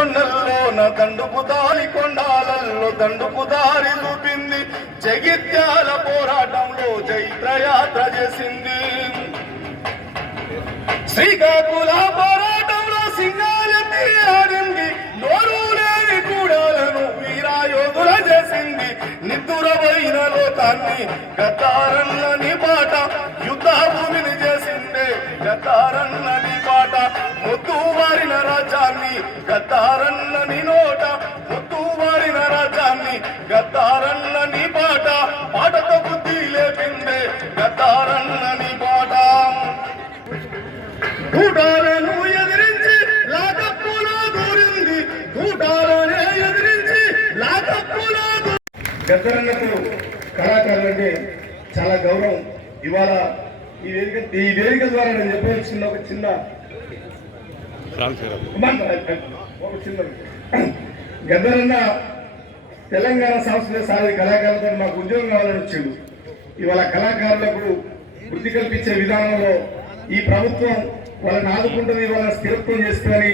కొండల్లో దండుకు దారి కొండాలల్లో దండుకు దారి చూపింది జగిత్యాల పోరాటంలో జైత్రయాత్ర చేసింది శ్రీకాకుళ పోరాటంలో సింగాలెత్తి ఆడింది నోరు లేని కూడాలను వీరాయోధుల చేసింది నిద్దురమైన లోకాన్ని గతారన్నని బాట యుద్ధ భూమిని చేసిందే గతారన్నని బాట ముద్దు వారిన రాజ్యాన్ని గతారన్నని నోట ముద్దు వారిన రాజ్యాన్ని గతారన్నని బాట పాటతో బుద్ధి లేపిందే గతారన్నని బాట కూటాలను ఎదిరించి లాకప్పులో దూరింది కూటాలనే ఎదిరించి లాకప్పులో గద్దరన్నకు కళాకారులంటే చాలా గౌరవం. ఇవాళ ఈ వేదిక ద్వారా నేను చెప్పవలసిన ఒక చిన్న గద్దరన్న తెలంగాణ సంస్కృతి సాధి కళాకారులతో మాకు ఉద్యోగం కావాలని వచ్చిండు. ఇవాళ కళాకారులకు వృత్తి కల్పించే విధానంలో ఈ ప్రభుత్వం వాళ్ళని ఆదుకుంటుంది, వాళ్ళని స్థిరత్వం చేసుకొని